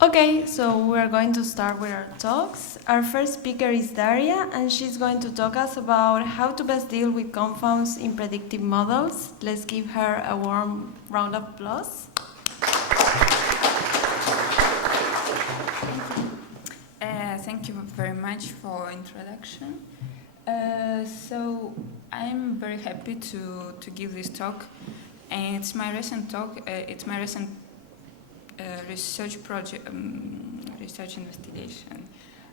Okay, so we're going to start with our talks. Our first speaker is Darya, and she's going to talk us about how to best deal with confounds in predictive models. Let's give her a warm round of applause. Thank you very much for introduction. So I'm very happy to give this talk. And it's my recent talk. It's my recent research project, research investigation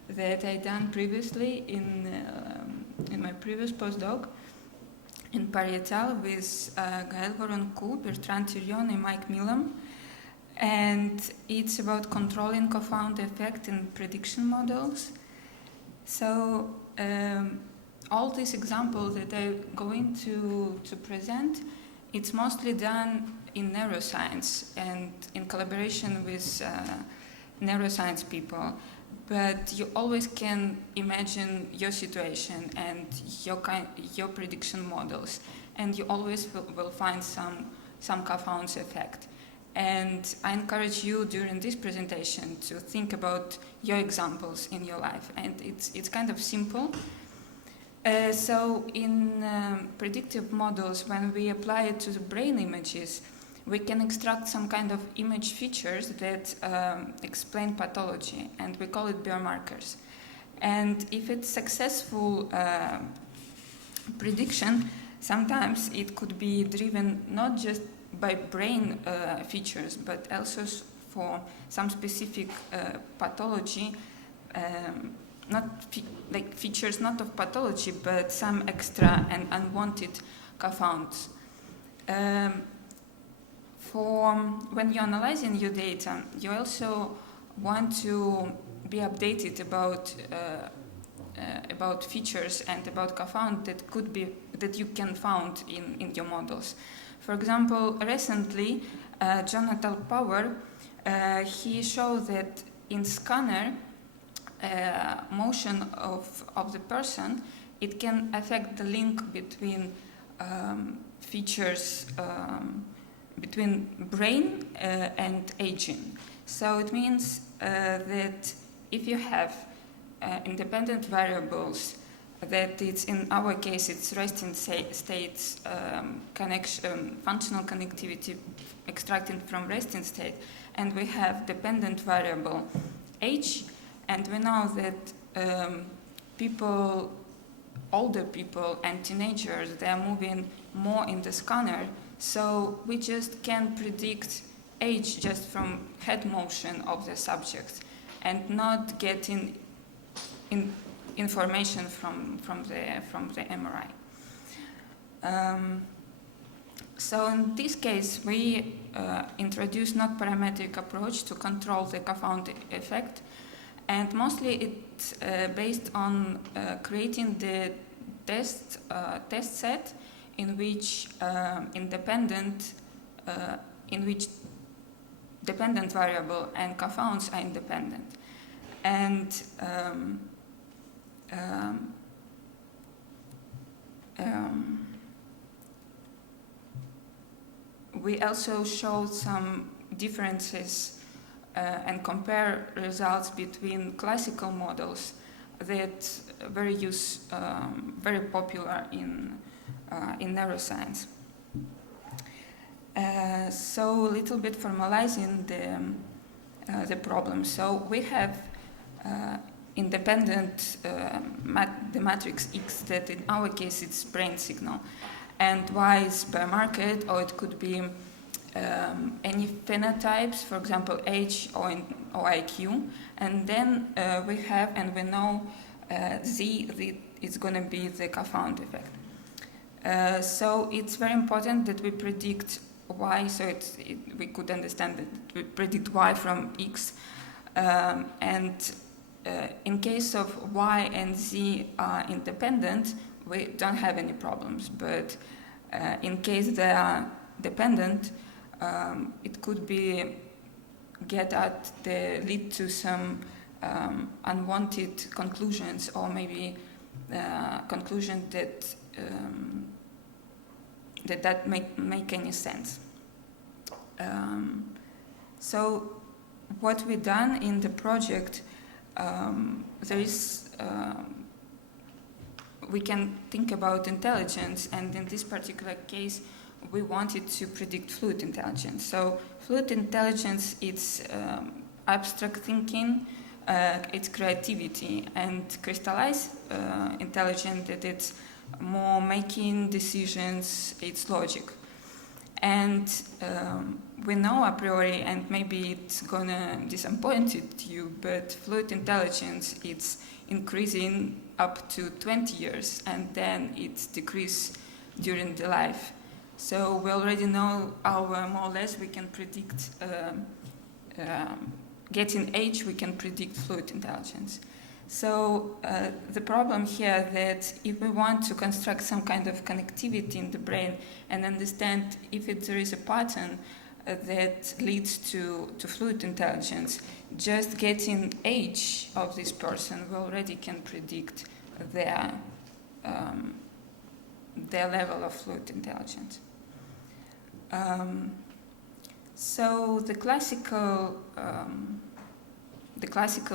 that I done previously in my previous postdoc in Parietal with Gael Voronkou, Bertrand Thirion, and Mike Millam. And it's about controlling confound effect in prediction models. So all these examples that I'm going to present, it's mostly done in neuroscience and in collaboration with neuroscience people. But you always can imagine your situation and your prediction models, and you always will find some confounds effect. And I encourage you during this presentation to think about your examples in your life. And it's kind of simple. So in predictive models, when we apply it to the brain images, we can extract some kind of image features that explain pathology, and we call it biomarkers. And if it's successful prediction, sometimes it could be driven not just by brain features, but also for some specific pathology, like features not of pathology, but some extra and unwanted confounds. When you're analyzing your data, you also want to be updated about features and about confound that you can found in your models. For example, recently, Jonathan Power, he showed that in scanner, motion of the person, it can affect the link between features between brain and aging. So it means that if you have independent variables, that it's in our case it's resting states connection, functional connectivity extracted from resting state, and we have dependent variable age, and we know that older people and teenagers, they are moving more in the scanner, so we just can predict age just from head motion of the subject and not getting information from the MRI. So in this case, we introduce non-parametric approach to control the confound effect, and mostly it's based on creating the test set in which dependent variable and confounds are independent, and we also showed some differences and compare results between classical models that very popular in neuroscience. So a little bit formalizing the problem. So we have independent the matrix X that in our case it's brain signal, and Y is biomarker, or it could be any phenotypes, for example age or IQ, and then we have, and we know Z is going to be the confound effect. So it's very important that we predict Y, so we could understand that we predict Y from X, and in case of Y and Z are independent, we don't have any problems, but in case they are dependent, it could be lead to some unwanted conclusions, or maybe conclusion that make any sense. So what we done in the project, there is we can think about intelligence, and in this particular case, we wanted to predict fluid intelligence. So fluid intelligence, it's abstract thinking, it's creativity, and crystallized intelligence, that it's more making decisions, it's logic. And we know a priori, and maybe it's gonna disappoint you, but fluid intelligence, it's increasing up to 20 years, and then it's decrease during the life. So we already know how more or less we can predict, getting age, we can predict fluid intelligence. So the problem here that if we want to construct some kind of connectivity in the brain and understand if there is a pattern that leads to fluid intelligence, just getting age of this person, we already can predict their level of fluid intelligence. So the classical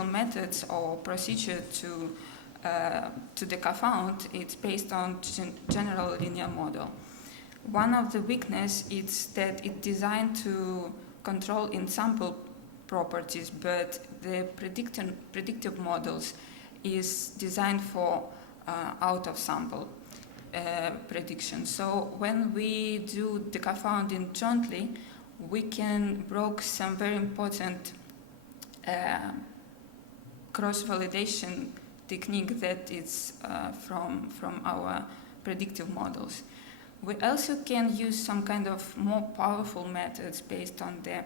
methods or procedure to deconfound, it's based on general linear model. One of the weakness is that it's designed to control in-sample properties, but the predictive models is designed for out-of-sample prediction. So when we do deconfounding jointly, we can broke some very important cross-validation technique that is from our predictive models. We also can use some kind of more powerful methods based on the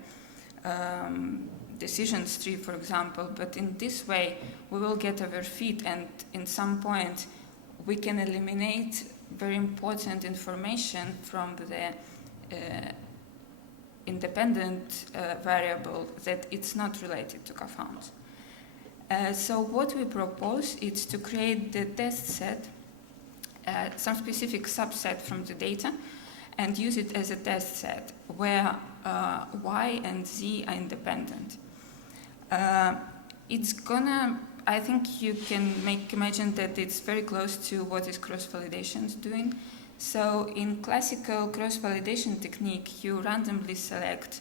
decision tree, for example, but in this way we will get our feet, and in some point we can eliminate very important information from the independent variable that it's not related to confounds. So what we propose is to create the test set, some specific subset from the data, and use it as a test set where Y and Z are independent. It's gonna, I think you can imagine that it's very close to what is cross-validation is doing. So in classical cross-validation technique, you randomly select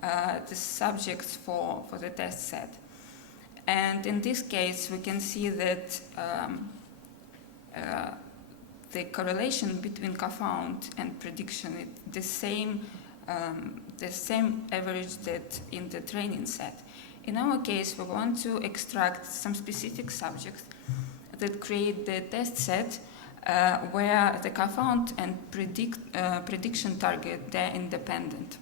the subjects for the test set. And in this case, we can see that the correlation between confound and prediction is the same average that in the training set. In our case, we want to extract some specific subjects that create the test set where the confound and prediction target, they're independent.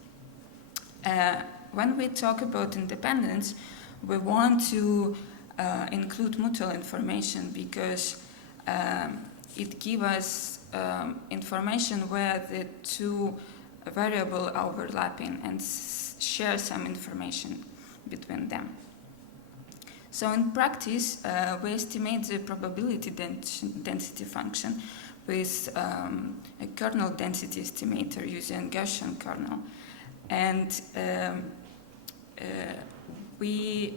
When we talk about independence, we want to include mutual information because it gives us information where the two variables are overlapping and share some information between them. So in practice, we estimate the probability density function with a kernel density estimator using Gaussian kernel. And the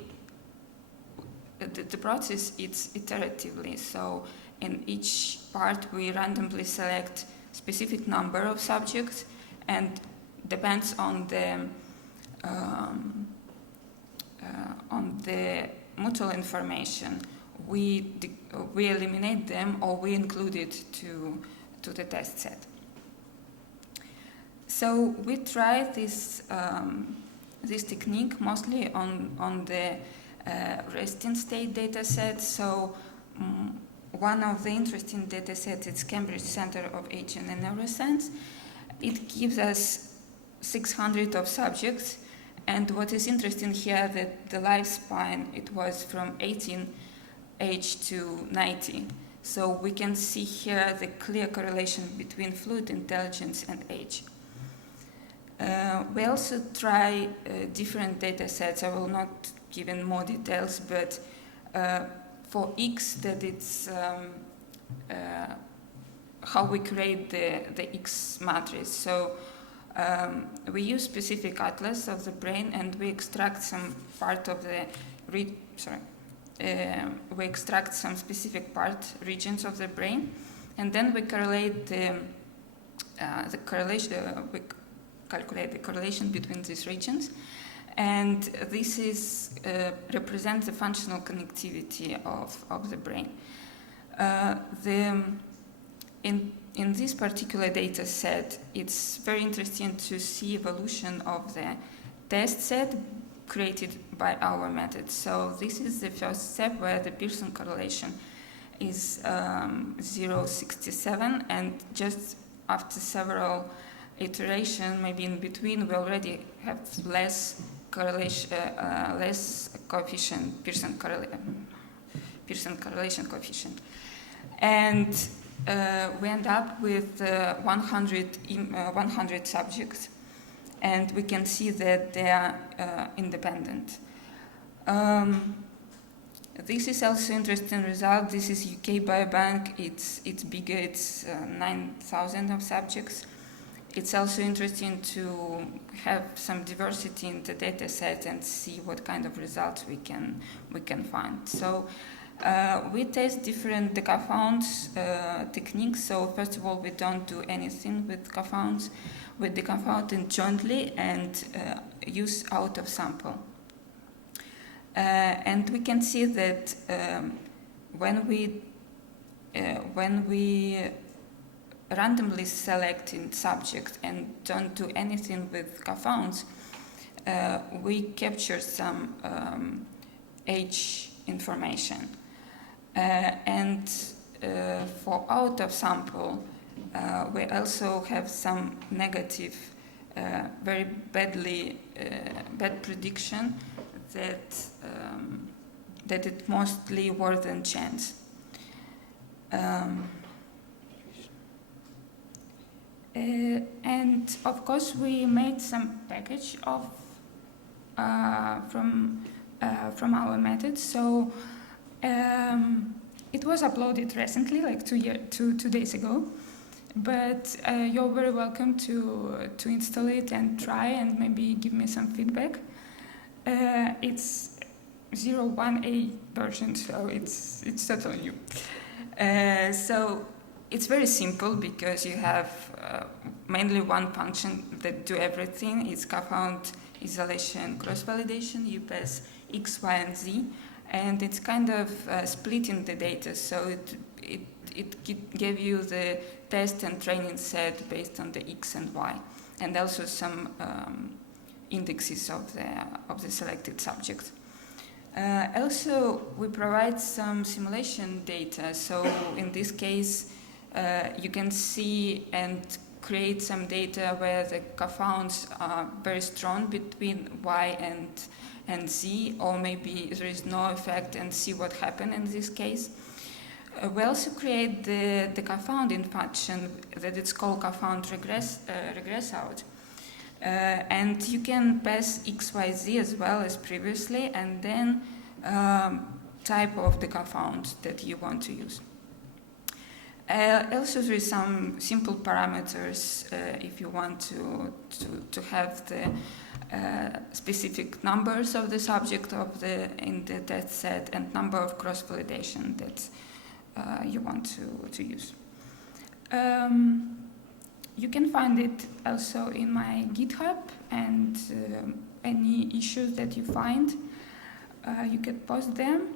process is iteratively. So in each part, we randomly select specific number of subjects, and depends on the mutual information, we eliminate them or we include it to the test set. So we try this technique mostly on the resting state data set. So one of the interesting data sets is Cambridge Center of Aging and Neuroscience. It gives us 600 of subjects. And what is interesting here that the lifespan, it was from 18 age to 90. So we can see here the clear correlation between fluid intelligence and age. We also try different data sets. I will not give in more details, but for X, that it's how we create the X matrix. So We use specific atlas of the brain, and we extract some part of the we extract some specific regions of the brain, and then we correlate the correlation. We calculate the correlation between these regions, and this is represents the functional connectivity of the brain. In this particular data set, it's very interesting to see evolution of the test set created by our method. So this is the first step where the Pearson correlation is 0.67, and just after several iterations, maybe in between, we already have less correlation, less coefficient, Pearson correlation coefficient. And we end up with 100 subjects, and we can see that they are independent. This is also interesting result. This is UK Biobank. It's bigger. It's 9,000 of subjects. It's also interesting to have some diversity in the data set and see what kind of results we can find. So we test different deconfounds techniques. So first of all, we don't do anything with confounds. We deconfound it jointly and use out of sample. And we can see that when we randomly select in subject and don't do anything with confounds, we capture some age information. And for out of sample, we also have some negative, very bad prediction that it mostly worse than chance. And of course, we made some package of from our method. So it was uploaded recently, like two days ago. But you're very welcome to install it and try and maybe give me some feedback. It's 0.1a version, so it's totally new. So it's very simple because you have mainly one function that do everything. It's confound, isolation, cross-validation. You pass x, y, and z, and it's kind of splitting the data. So it gave you the test and training set based on the x and y, and also some indexes of the selected subject. Also, we provide some simulation data. So in this case, you can see and create some data where the confounds are very strong between y and z, or maybe there is no effect and see what happened in this case. We also create the confounding function that it's called confound regress out. And you can pass x, y, z as well as previously, and then type of the confound that you want to use. Also, there is some simple parameters if you want to have the specific numbers of the subject in the test set and number of cross-validation that you want to use. You can find it also in my GitHub, and any issues that you find, you can post them.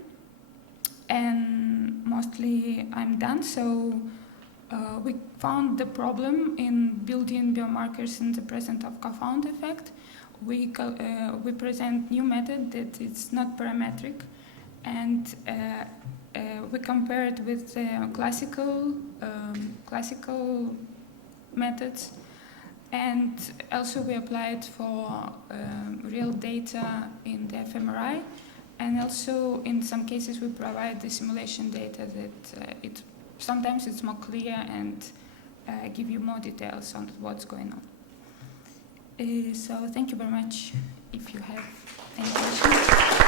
And mostly I'm done. So we found the problem in building biomarkers in the presence of confound effect. We present new method that is not parametric, and we compare it with classical methods, and also we applied it for real data in the fMRI, and also in some cases we provide the simulation data that sometimes it's more clear and give you more details on what's going on. So thank you very much. If you have any questions.